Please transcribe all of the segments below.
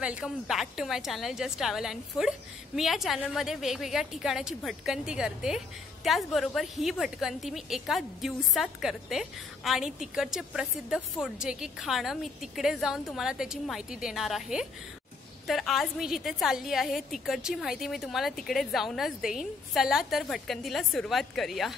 Welcome back to my channel just travel and food. मी या चॅनलमध्ये वेगवेगळ्या ठिकाणाची भटकंती करते, त्याचबरोबर ही भटकंती मी एका दिवसात करते आणि तिकडचे प्रसिद्ध फूड जे की खाणं मी तिकडे जाऊन तुम्हाला त्याची माहिती देणार आहे। तर आज मी जिथे चालली आहे तिकडची माहिती मी तुम्हाला तिकडे जाऊनच देईन। चला तर भटकंतीला सुरुवात करूया।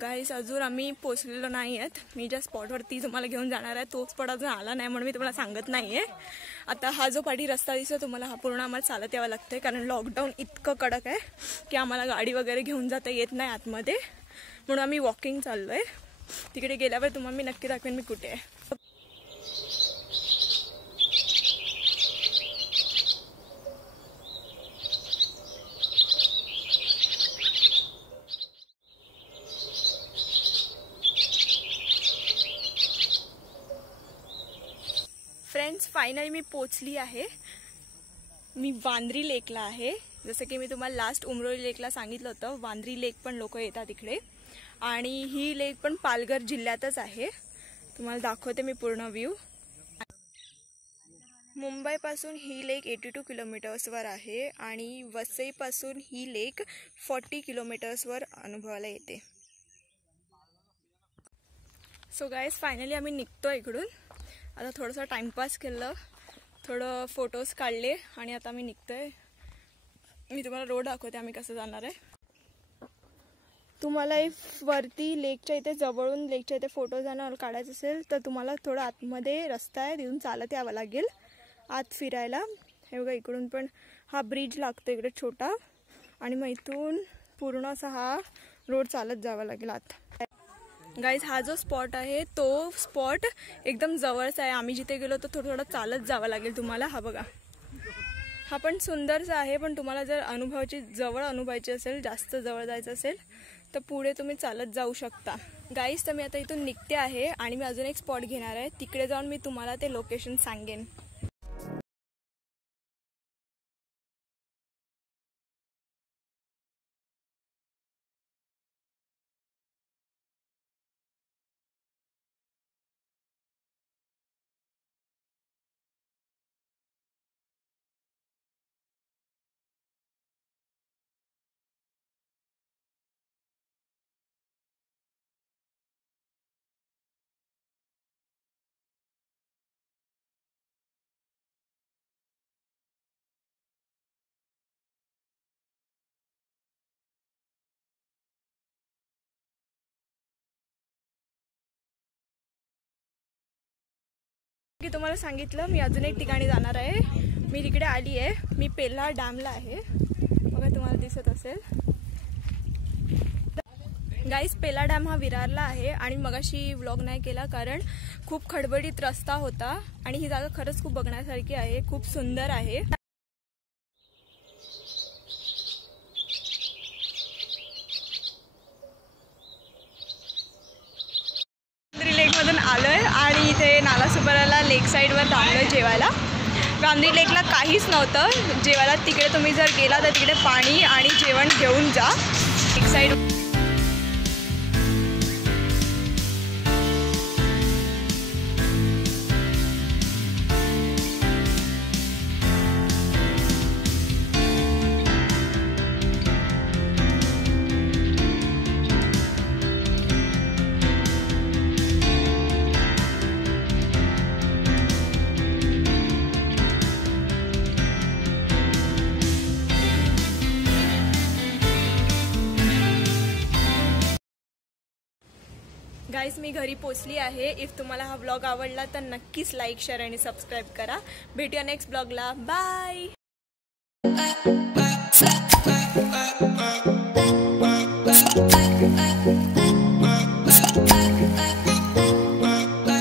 गाइस अजून आम्ही पोहोचलेलो नाही आहेत। मी ज्या स्पॉटवरती तुम्हाला घेऊन जाणार आहे तो स्पॉट अजून आला नाही म्हणून मी तुम्हाला सांगत नाहीये। आता हा जो पाठी रस्ता दिसतो तुम्हाला हा पूर्ण आम्हाला चालत यावं लागतंय, कारण लॉकडाऊन इतकं कडक आहे की आम्हाला गाडी वगैरे घेऊन जाता येत नाही आतमध्ये, म्हणून आम्ही वॉकिंग चाललोय। तिकडे गेल्यावर तुम्हाला मी नक्की दाखवेन मी कुठे आहे। फ्रेंड्स फायनली मी पोचली आहे। मी वांद्री लेकला आहे। जसं की मी तुम्हाला लास्ट उमरोली लेकला सांगितलं होतं, वांद्री लेक पण लोक येतात इकडे आणि ही लेक पण पालघर जिल्ह्यातच आहे। तुम्हाला दाखवते मी पूर्ण व्ह्यू। मुंबईपासून ही लेक 82 किलोमीटर्सवर आहे आणि वसईपासून ही लेक 40 किलोमीटर्सवर अनुभवायला येते। सो गाइस फायनली आम्ही निघतो इकडून। आता थोडासा टाइमपास केलं, थोडं फोटोज काढले आणि आता मी निघतोय। मी तुम्हाला रोड दाखवते आम्ही कसं जाणार आहे। तुम्हाला वरती लेकच्या इथे जवळून लेकच्या इथे फोटो काढायचे असेल तर तुम्हाला थोडं आतमध्ये रस्ता आहे, तिथून चालत यावं लागेल आत फिरायला। हे बघा इकडून पण हा ब्रिज लागतो इकडे छोटा आणि मग इथून पूर्ण असा हा रोड चालत जावं लागेल आत। गाइस हा जो स्पॉट आहे तो स्पॉट एकदम जवळचा आहे। आम्ही जिथे गेलो तो थोडं चालत जावं लागेल तुम्हाला। हा बघा हा पण सुंदरचा आहे, पण तुम्हाला जर जवळ अनुभवायची असेल, जास्त जवळ जायचं असेल तर पुढे तुम्ही चालत जाऊ शकता। गाइस तर मी आता इथून निघते आहे आणि मी अजून एक स्पॉट घेणार आहे, तिकडे जाऊन मी तुम्हाला ते लोकेशन सांगेन। की तुम्हाला सांगितलं मी अजून एक ठिकाणी जाणार आहे। मी तिकडे आली आहे, मी पेल्हा डॅमला आहे, बघा तुम्हाला दिसत असेल। गाइस पेल्हा डॅम हा विरारला आहे आणि मगाशी व्लॉग नाही केला कारण खूप खडबडीत रस्ता होता आणि ही जागा खरंच खूप बघण्यासारखी आहे, खूप सुंदर आहे। लेकमधून आलोय आणि इथे नालासोपाराला लेक साईडवर थांबलोय जेवायला। वांद्री लेकला काहीच नव्हतं जेवायला, तिकडे तुम्ही जर गेला तर तिकडे पाणी आणि जेवण घेऊन जा लेक साईड। गाइस मी घरी पोचली आहे। इफ तुम्हाला हा व्लॉग आवडला तर नक्कीच लाईक शेअर आणि सबस्क्राईब करा। भेटूया नेक्स्ट ब्लॉगला, बाय।